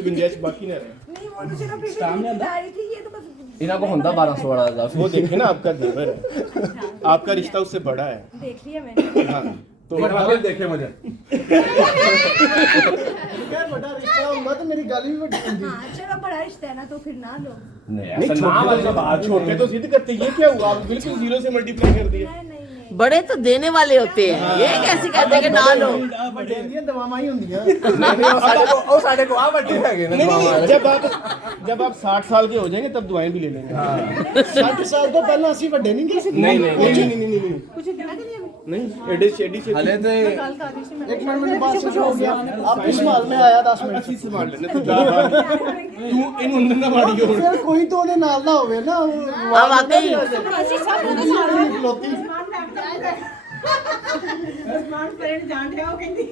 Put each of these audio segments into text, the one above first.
कोई गुंजाइश बाकी ना रहे। नहीं वो तो चलो फिर भी दाई थी, ये तो बस इन्हों को होंदा 1200 वाला का वो देखे ना आपका देवर है, आपका रिश्ता उससे बड़ा है। देख लिया मैंने। हाँ तो देखे मुझे यार बड़ा रिश्ता होगा तो मेरी गाली भी बड़ी होगी। हाँ चलो बड़ा रिश्ता है ना तो फिर ना लो। नहीं छोटे तो जिद करते, ये क्या हुआ, आप बिल्कुल जीरो से मल्टीप्लाई कर दिए। नहीं नहीं नहीं बड़े तो देने वाले होते हैं, ये कैसे कहते हैं कि ना लो। बड़े ਦੀਆਂ ਦਵਾਵਾਂ ਹੀ ਹੁੰਦੀਆਂ। ਉਹ ਸਾਡੇ ਕੋ ਆ ਵੱਡੇ ਹੈਗੇ ਨੇ नहीं, जब आप 60 साल के हो जाएंगे तब दुआएं भी ले लेंगे। 60 साल ਤੋਂ ਪਹਿਲਾਂ ਅਸੀਂ ਵੱਡੇ ਨਹੀਂ ਗਏ ਸੀ। नहीं कुछ कहना नहीं अभी। नहीं एडी से ਹਲੇ ਤੇ एक मिनट मेरी बात सुनो हो गया। आप इस माल में आया 10 मिनट। ਅਸੀਂ ਸੰਭਾਲ ਲੈਣੇ ਤੂੰ ਜਾ ਬਾਹਰ। ਤੂੰ ਇਹਨੂੰ ਅੰਦਰ ਨਾ ਵਾੜੀ ਹੋਰ। ਫਿਰ ਕੋਈ ਤਾਂ ਉਹਦੇ ਨਾਲ ਨਾ ਹੋਵੇ ਨਾ। ਆ ਵਾਕਈ ਅਸੀਂ सब ਉਹਦੇ ਨਾਲ ਖਲੋਤੀ। ਸਮਾਨ ਫਰੈਂਡ ਜਾਣ ਰਿਹਾ ਉਹ ਕਹਿੰਦੀ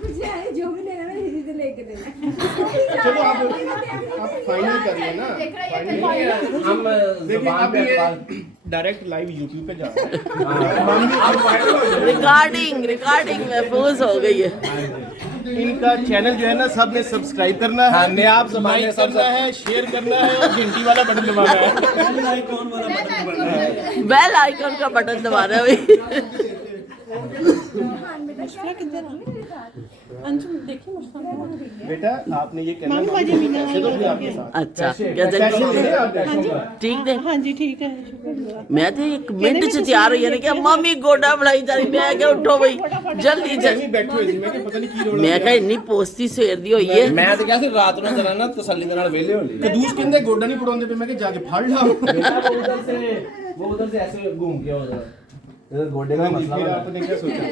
ਕੁਝ ਹੈ ਜੋ ਵੀ लेना मैं दीदी से लेके देना। चलो आप फाइनल करिए ना। हम देखिए जुबान अब पे ये डायरेक्ट लाइव यूट्यूब पे जा रहा है। रिकॉर्डिंग महफूज हो गई है। इनका चैनल जो है ना सब ने सब्सक्राइब करना है, हाँ, आप लाइक करना है, शेयर करना है और घंटी वाला बटन दबाना है। बेल आइकन का बटन दबाना है भाई। बेटा किधर अंशु देखिए मुस्कान बेटा आपने ये कहना है पैसे तो भी आपके साथ। अच्छा पैसे कहते देने आप पैसों ठीक ने हाँ जी ठीक है शुक्रिया। मैं तो एक मिनट से तैयार हुई है कि मम्मी गोडा बनाई जा रही, मैं क्या उठो भाई जल्दी जल्दी। बैठे हुए थे, मैं क्या पता नहीं की रोड़ा मैं क्या इन्नी पोस्ती सवेर दी हुई है। ਮੈਂ ਤੇ ਕਿਹਾ ਸੀ ਰਾਤ ਨੂੰ ਜਰਾ ਨਾ ਤਸੱਲੀ ਦੇ ਨਾਲ ਵਿਹਲੇ ਹੋ ਲਈ कदूस कहते गोडा नहीं पड़ाते पे, मैं क्या जाके फाड़ लाऊं। वो उधर से ऐसे घूम गया उधर इधर गोडे का मसला फिर बना आपने क्या सोचा,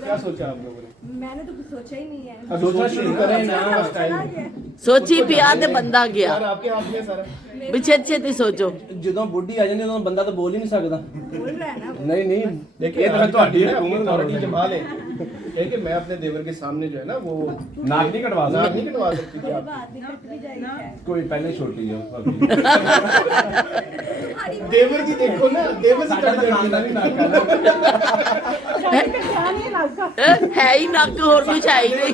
क्या सोचा आप लोगों ने? मैंने तो कुछ सोचा ही नहीं है। सोचना शुरू करें ना स्टाइल सोची पिया ते बंदा गया यार आपके हाथ में है सारा। पिछे छेती सोचो। ਜਦੋਂ ਬੁੱਢੀ ਆ ਜਾਂਦੀ ਉਦੋਂ ਬੰਦਾ ਤਾਂ ਬੋਲ ਹੀ ਨਹੀਂ ਸਕਦਾ बोल रहा है ना ਨਹੀਂ ਨਹੀਂ देखिए ये तो ਤੁਹਾਡੀ है हुकूमत अथॉरिटी जमा ले कि मैं अपने देवर के सामने जो है ना वो नाक नहीं कटवा नाक नहीं कटवा सकती थी आप। बात नहीं कट भी जाएगी शायद। कोई पहले छोटी है देवर की देखो ना, देवर से कट जाएगी। है ही नक और कुछ है ही नहीं।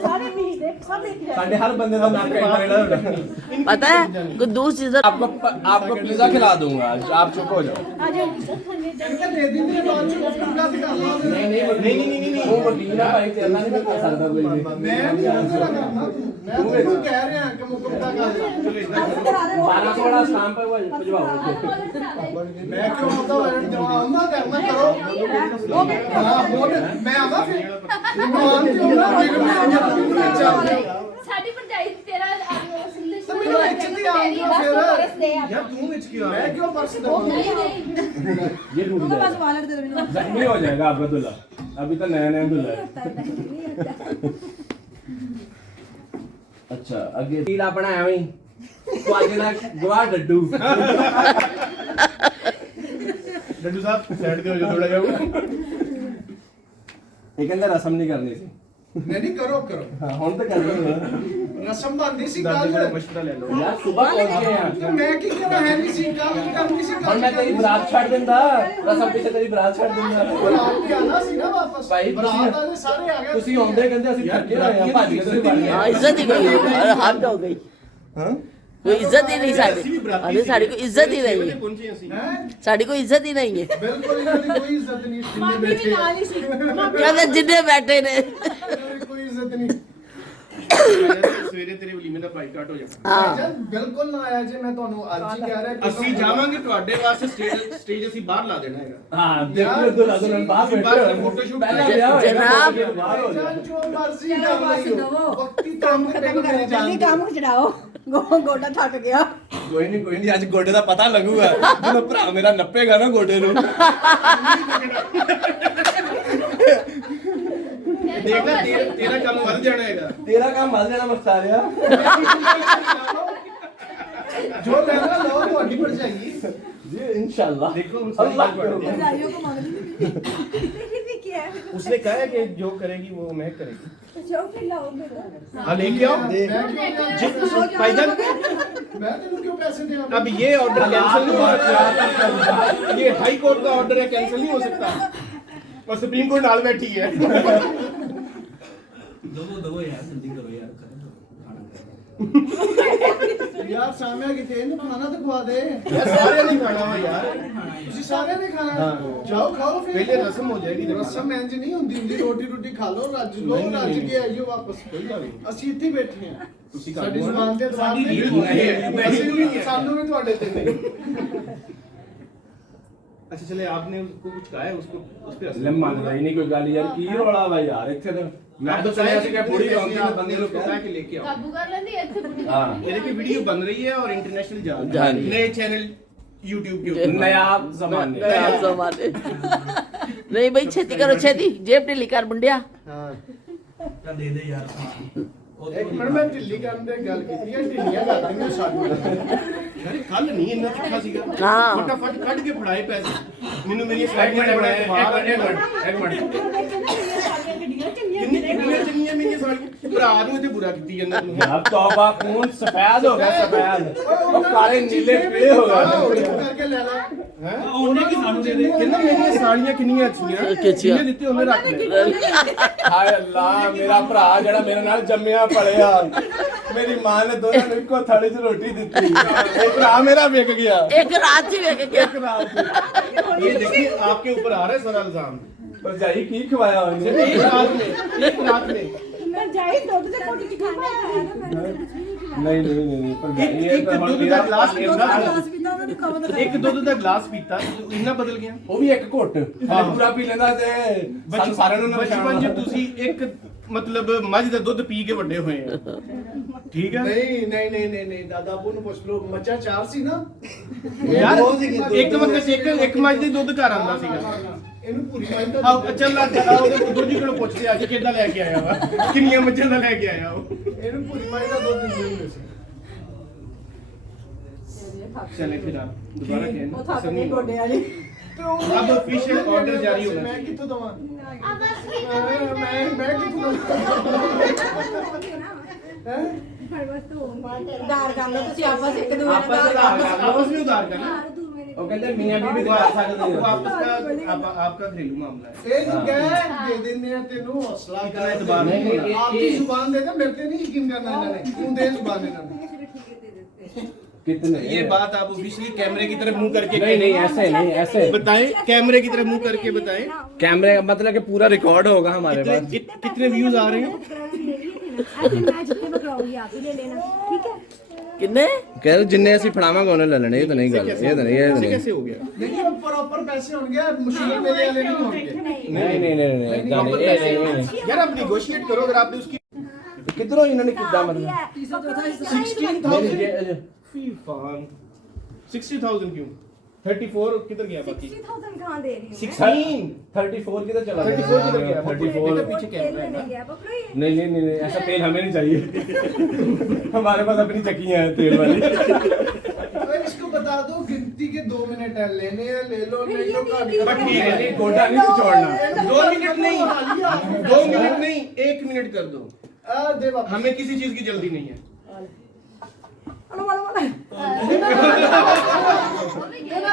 सारे मीट देख सब देख ਸਾਡੇ ਹਰ ਬੰਦੇ ਦਾ ਨਾਕ ਇੰਨਾ ਇੰਨਾ ਹੁੰਦਾ पता है कुदूस इधर आपको पिज्जा खिला दूंगा आप चुप हो जाओ ਦੇ ਦਿੰਦੇ ਬਾਅਦ ਚ ਮੁਕੰਮਲ ਵੀ ਕਰ ਲਾਂਗੇ। नहीं ਉਹ ਵਕੀਲ ਆ ਭਾਈ ਤੇਰਾ ਨਹੀਂ ਕਰ ਸਕਦਾ ਕੋਈ ਵੀ ਮੈਂ ਨਹੀਂ ਉਹਦੇ ਨਾਲ ਕਰਨਾ। ਮੈਂ ਤੁਹਾਨੂੰ ਕਹਿ ਰਿਹਾ ਕਿ ਮੁਕੰਮਲ ਕਰ ਲਾ। 1200 ਵਾਲਾ ਸਟੈਂਪ ਹੈ ਉਹ ਭਜਵਾਓ ਮੈਂ ਕਿਉਂ ਆਉਂਦਾ ਵਰਨ ਜਵਾਬ ਆਉਂਦਾ ਕਰਨਾ ਕਰੋ। ਹਾਂ ਹੁਣ ਮੈਂ ਆਵਾਂ ਫਿਰ ਨਿਮਾਨ ਤੇ ਉਹਨਾਂ ਨੂੰ ਚੱਲ ਸਾਡੀ ਭਰਜਾਈ ਤੇਰਾ ਤੇ ਮੈਨੂੰ ਵਿੱਚ ਦੀ ਆਉਂਦਾ ਫਿਰ यार तू विच क्यों आ ਮੈਂ ਕਿਉਂ ਪਰਸ ਦਵਾਂ। ये टूट जाएगा वालेट दे दो जख्मी हो जाएगा आपका दूल्हा अभी तो नया नया दूल्हा है अच्छा आगे टील अपना एवं ही तो आगे ना गवाह डड्डू डड्डू साहब साइड पे हो जाओ थोड़ा जाओ। ये कहते रसम नहीं करनी थी ਮੈਂ ਨਹੀਂ ਕਰੋ ਕਰੋ हाँ हम तो कर रहे हैं ਰਸਮ ਬੰਦੀ ਸੀ दादी ਕੱਲ को मशवरा ले लो। यार सुबह पहुंच गए हैं ਮੈਂ ਕੀ ਕਰਾਂ ਹੈ ਨਹੀਂ ਸੀ ਕੱਲ ਕਰਨੀ ਸੀ और मैं तेरी बरात छाड़ देंदा रसम पीछे तेरी बरात छाड़ देंदा ਬਰਾਤ ਕੇ ਆਣਾ ਸੀ ਨਾ ਵਾਪਸ ਭਾਈ, ਬਰਾਤ ਵਾਲੇ ਸਾਰੇ ਆ ਗਏ ਤੁਸੀਂ ਆਉਂਦੇ ਕਹਿੰਦੇ ਅਸੀਂ ਥੱਕੇ ਹੋਏ ਆ ਭੱਜ ਕੇ ਤੁਸੀਂ हाँ इज्जत ही गई हद हो गई। हां कोई इज्जत ही नहीं साड़ी अरे साड़ी को इज्जत ही नहीं है, पहुंचे ਅਸੀਂ। ਹੈ साड़ी को इज्जत ही नहीं है। ਬਿਲਕੁਲ ਇਹਨਾਂ ਦੀ ਕੋਈ ਇੱਜ਼ਤ ਨਹੀਂ ਜਿੰਨੇ ਬੈਠੇ ਆ। कहते जिन्ने बैठे ने ਕੋਈ ਇੱਜ਼ਤ ਨਹੀਂ ਸਵੇਰੇ ਤੇਰੇ ਵਲੀਮੇ ਦਾ ਬਾਈਕਾਟ ਹੋ ਜਾਣਾ। हाँ ਜਦ ਬਿਲਕੁਲ ਨਾ ਆਇਆ ਜੇ ਮੈਂ ਤੁਹਾਨੂੰ ਅੱਜ ਹੀ ਕਹਿ ਰਿਹਾ ਕਿ ਅਸੀਂ ਜਾਵਾਂਗੇ ਤੁਹਾਡੇ ਵਾਸਤੇ ਸਟੇਜ ਅਸੀਂ ਬਾਹਰ ਲਾ ਦੇਣਾ ਹੈਗਾ। हां देखिए दूल्हा दुल्हन बाहर बैठे बाहर हैं फोटो शूट पहले करेंगे। ब्याह होएगा, जनाब। बाहर हो जाए। ਜਾਨ ਜੋ ਮਰਜ਼ੀ ਕਰ ਲਈਓ ਵਕਤੀ ਕੰਮ ਖਤਮ ਕਰ जल्दी काम खिलाओ गोडा थक गया। ਕੋਈ ਨਹੀਂ ਅੱਜ ਗੋਡੇ ਦਾ ਪਤਾ ਲੱਗੂਗਾ ਜਦੋਂ ਭਰਾ ਮੇਰਾ ਨੱਪੇਗਾ ਨਾ ਗੋਡੇ ਨੂੰ ਦੇਖ ਲੈ ਤੇਰਾ ਕੰਮ ਵੱਧ ਜਾਣਾ ਹੈਗਾ। ਤੇਰਾ ਕੰਮ ਵੱਲ ਜਾਣਾ ਮਸਤਾਰਿਆ ਜੋ ਲੈਣਾ ਲਓ ਤੁਹਾਡੀ ਭਰਜਾਈ ਜੀ ਇਨਸ਼ਾਅੱਲਾ देखो हम अल्लाह सारी बात करेंगे। बधाइयों को मांग ली फिर भी क्या है उसने कहा है कि जो करेगी वो मैं करेगी। जो खिलाओगे तो हाँ लेके आओ। भाईजान ਮੈਂ ਤੈਨੂੰ ਕਿਉਂ ਪੈਸੇ ਦੇਵਾਂ अब ये ऑर्डर कैंसिल नहीं हो सकता। ये हाई कोर्ट का ऑर्डर है, कैंसिल नहीं हो सकता। और सुप्रीम कोर्ट नाल बैठी है। दो यार जल्दी करो यार खाना यार सामिया किथे ਇਹਨੂੰ ਖਾਣਾ ਤਾਂ ਖਵਾ ਦੇ यार सारे नहीं खाना हुआ यार ਤੁਸੀਂ ਸਾਰਿਆਂ ਨੇ ਖਾਣਾ हाँ। ਜਾਓ ਖਾਓ ਫਿਰ पहले रस्म हो जाएगी जब ਰਸਮ ਇੰਜ ਨਹੀਂ ਹੁੰਦੀ ਰੋਟੀ ਖਾ ਲਓ ਰੱਜ ਲਓ ਨਹੀਂ, ਰੱਜ ਨਹੀਂ। ਕੇ ਆਈਓ ਵਾਪਸ कोई गल नहीं ਅਸੀਂ ਇੱਥੇ ਹੀ ਬੈਠੇ ਹਾਂ ਤੁਸੀਂ ਸਾਡੀ ਘਰ ਜ਼ੁਬਾਨ ਤੇ ਸਾਡੀ ਨਹੀਂ ਰੀਤ ਨਹੀਂ ਹੈ। ਅਸੀਂ ਵੀ ਸਾਨੂੰ ਵੀ ਤੁਹਾਡੇ ਤੇ ਨਹੀਂ अच्छा चले आपने उसको कुछ कहा है उसको उस पे ਲੈ ਮੰਨਦਾ ਹੀ ਨਹੀਂ ਕੋਈ ਗੱਲ ਯਾਰ ਕੀ ਰੌਲਾ ਵਾ ਯਾਰ ਇੱਥੇ ਤਾਂ ਮੈਂ ਤਾਂ ਚਲਿਆ ਸੀ ਕਿ ਬੁੜੀ ਰੌਂਦੀ आप ਬੰਦੇ बंदे ਨੂੰ को कहा कि लेके आओ ਕਾਬੂ ਕਰ ਲੈਂਦੀ ਇੱਥੇ ਬੁੱਢੀ ਹਾਂ ये देखिए वीडियो बन रही है और इंटरनेशनल जा जा रही रही है है। नए चैनल YouTube के ऊपर नया जमाने नया जमाने नहीं भाई छेती करो छेती जेब ढीली कर मुंडिया ਹਾਂ ਚੱਲ ਦੇ ਦੇ ਯਾਰ ਇੱਕ ਮਿੰਟ ਮੈਂ ਢਿੱਲੀ ਕਰਨ ਦੀ ਗੱਲ ਕੀਤੀ ਹੈ ਢਿੱਲੀਆਂ ਕਰਦੀਆਂ ਸਾਡੀਆਂ यार कल नहीं इतना फटा सीगा हाँ। फटाफट कट के फड़ाए पैसे मैंने मेरी ਇੱਕ साइड ਮਿੰਟ में ਇੱਕ ਮਿੰਟ किन्नी किन्नी चंगियां मेरी साड़ियां भरा ਨੂੰ ਤੇ ਬੁਰਾ ਕੀਤੀ ਜਾਂਦਾ ਤੂੰ ਯਾਰ ਤੌਬਾ ਖੂਨ ਸਫੈਦ ਹੋ ਗਿਆ ਸਫੈਦ ਉਹ ਕਾਲੇ ਨੀਲੇ ਪੀਲੇ ਹੋ ਗਏ ਕਰਕੇ ਲੈ ਲੈ ਹੈ ਉਹਨੇ ਕੀ ਸਾਨੂੰ ਦੇ ਦੇ ਕਹਿੰਦਾ ਮੇਰੀਆਂ ਸਾੜੀਆਂ ਕਿੰਨੀਆਂ ਅੱਛੀਆਂ ਅੱਛੀਆਂ। ਜਿਹਨੇ ਦਿੱਤੇ ਉਹਨੇ ਰੱਖ ਲੈ ਹਾਏ ਅੱਲਾ ਮੇਰਾ ਭਰਾ ਜਿਹੜਾ ਮੇਰੇ ਨਾਲ ਜੰਮਿਆ ਪਲਿਆ ਮੇਰੀ ਮਾਂ ਨੇ ਦੋਨਾਂ ਨੂੰ ਇੱਕੋ ਥਾਲੀ 'ਚ ਰੋਟੀ ਦਿੱਤੀ ਇਹ ਭਰਾ ਮੇਰਾ ਵਿਕ ਗਿਆ एक रात ही लेके गया ਇੱਕ ਰਾਤ ये देखिए आपके ऊपर आ रहा है सारा इल्जाम ਭਰਜਾਈ ਕੀ ਖਵਾਇਆ ਉਹਨੇ एक रात में ਮੈਂ ਜਾਈ ਦੁੱਧ ਦੇ ਕੋਟੀ ਚ ਖਾਣਾ ਖਾਇਆ ਨਾ ਮੈਂ ਕੁਝ ਵੀ ਨਹੀਂ ਖਿਲਾਇਆ ਨਹੀਂ ਭਰਜਾਈ एक दुध का गिलास पीता ਗਲਾਸ ਪੀਤਾ ਉਹਨਾਂ ਨੂੰ ਕਵਰ एक दुध का गिलास पीता इतना बदल गया ਉਹ ਵੀ ਇੱਕ ਘੁੱਟ ਪੂਰਾ ਪੀ ਲੈਂਦਾ ਤੇ ਸਾਨੂੰ ਸਾਰਿਆਂ ਨੂੰ ਬਚਪਨ 'ਚ ਤੁਸੀਂ ਇੱਕ ਮਤਲਬ ਮੱਝ ਦਾ ਦੁੱਧ ਪੀ ਕੇ ਵੱਡੇ ਹੋਏ ਆ ਠੀਕ ਹੈ ਨਹੀਂ ਦਾਦਾ ਅੱਬੂ ਨੂੰ ਪੁੱਛ ਲਓ ਮੱਝਾਂ ਚਾਰ ਸੀ ਨਾ ਯਾਰ ਇੱਕ ਵਕਤ ਇੱਕ ਮੱਝ ਦੇ ਦੁੱਧ ਘਰ ਆਉਂਦਾ ਸੀਗਾ ਇਹਨੂੰ ਪੂਰੀ ਮੱਝ ਦਾ ਆਹ ਚੱਲ ਨਾ ਉਹਦੇ ਦੋਜੀ ਕੋਲ ਪੁੱਛਦੇ ਅੱਜ ਕਿੱਦਾਂ ਲੈ ਕੇ ਆਇਆ ਵਾ ਕਿੰਨੀਆਂ ਮੱਝਾਂ ਦਾ ਲੈ ਕੇ ਆਇਆ ਉਹ ਇਹਨੂੰ ਪੂਰੀ ਮੱਝ ਦਾ ਦੁੱਧ ਦਿੰਦੇ ਹੁੰਦੇ ਸੀ चले फिर आप दोबारा ਉਹ कहना ਥੱਕ असर ਗਈ नहीं ਗੋਡੇ ਵਾਲੀ ਤੇ ਉਹ अब ऑफिशियल ऑर्डर जारी होना ਮੈਂ चाहिए ਕਿੱਥੋਂ ਦਵਾਂ ਆ ਬਸ ਕੀ ਮੈਂ ਕਿੱਥੋਂ ਹੈ ਉਧਾਰ ਕਰ ਲਓ ਤੁਸੀਂ ਆਪਸ ਇੱਕ ਦੂਜੇ ਆਪਸ ਨਾਲ ਵਿੱਚ आपस में उधार करना ਉਹ ਕਹਿੰਦੇ ਮੀਆਂ ਬੀਬੀ ਤੇ ਕਰ ਸਕਦੇ वो ਹੋ आपस का आपका घरेलू मामला है ਇਹ ਨੂੰ ਕਹਿ ਦੇ ਦਿੰਦੇ ਆ ਤੈਨੂੰ ਹੌਸਲਾ इतना ਕਰ एतबार नहीं होना ਆਪकी ਜ਼ੁਬਾਨ ਦੇ ਦੇ ਮੇਰੇ ਤੇ ਨਹੀਂ ਯਕੀਨ ਕਰਨਾ ਇਹਨਾਂ ਨੇ ਤੂੰ ਦੇ ਜ਼ੁਬਾਨ ਇਹਨਾਂ ਨੂੰ कितने ये बात आप ऑफिशियली कैमरे की तरफ मुंह करके नहीं ऐसे नहीं ऐसे बताएं कैमरे की तरफ मुंह करके बताएं कैमरे का मतलब कि पूरा रिकॉर्ड होगा हमारे पास कितने व्यूज आ रहे हैं ऐसे मैच में कराऊंगी आप ही ले लेना ठीक है किन्ने कह रहे जिन्ने ऐसी फड़ावांगे उन्हें ले लेने ये तो नहीं गल ये तो नहीं ऐसे कैसे हो गया ਦੇਖੋ ਪ੍ਰੋਪਰ ਪੈਸੇ ਹੋਣਗੇ ਮੁਸ਼ਕਿਲ ਮੇਰੇ ਵਾਲੇ ਨਹੀਂ ਹੋਣਗੇ नहीं यार आप निगोशिएट करो अगर आपने उसकी किधरों इन्होंने कितना मतलब 16,000 फी फान 60,000 क्यों 34 किधर गया बाकी 60,000 कहां दे रही हूं 16 34 किधर चला 34 किधर गया 34 पीछे कैमरा है ना गया पकड़ो ये नहीं ऐसा तेल हमें नहीं चाहिए हमारे पास अपनी चक्कियां हैं तेल वाली अरे इसको बता दो गिनती के 2 मिनट है लेने हैं ले लो नहीं लो गाड़ी का बट ठीक है ये गोटा नहीं छोड़ना 2 मिनट नहीं 2 मिनट नहीं 1 मिनट कर दो दे वापस हमें किसी चीज की जल्दी नहीं है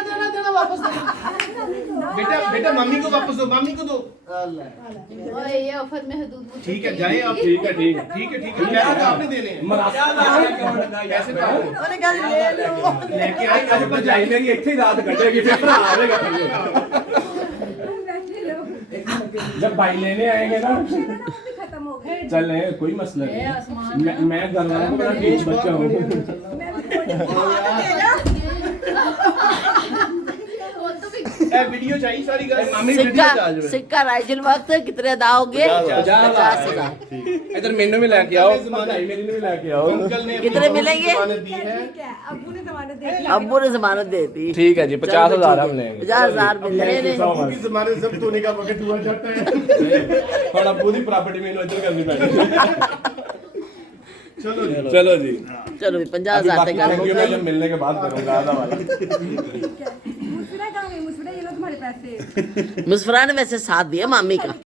वाला देना वापस देना बेटा मम्मी को वापस दो मम्मी को दो ओए ये ऑफर में हदूद पूछ ठीक है जाए आप ठीक है पैसे तो आपने देने हैं पैसे तो आपने मैंने कहा ले लो लेके आए आज भरजाई मेरी ਇੱਥੇ ਹੀ ਰਾਤ ਕੱਢੇਗੀ फिर भरा आवेगा बैठे लो जब भाई लेने आएंगे ना खत्म हो गए चल कोई मसला नहीं मैं घर वालों को बड़ा तेज बच्चा हूँ वो तो भी ए वीडियो चाहिए सारी गल मम्मी सिक्का सिक्का राइजल वक्त कितने दाओगे 50,000 इधर मैंने भी लेके आओ भरजाई मेरी ने भी लेके आओ अंकल ने कितने मिलेंगे? जमानत दी है ठीक है अब्बू ने जमानत दे दी अब्बू ने जमानत दे दी ठीक है जी 50,000 हम लेंगे 50,000 मिल रहे ने अब्बू की जमानत जब्त होने का वक्त हुआ जाता है और अब्बू दी प्रॉपर्टी मैंने इधर करनी पड़ेगी चलो जी चलो जी चलो 50,000 तक बाकी थैंक यू मैं जब मिलने के बाद करूंगा आधा वाला मुस्कुरा कहाँ गई मुस्कुरा ये लो तुम्हारे पैसे मुस्फरा ने वैसे साथ दिया मामी का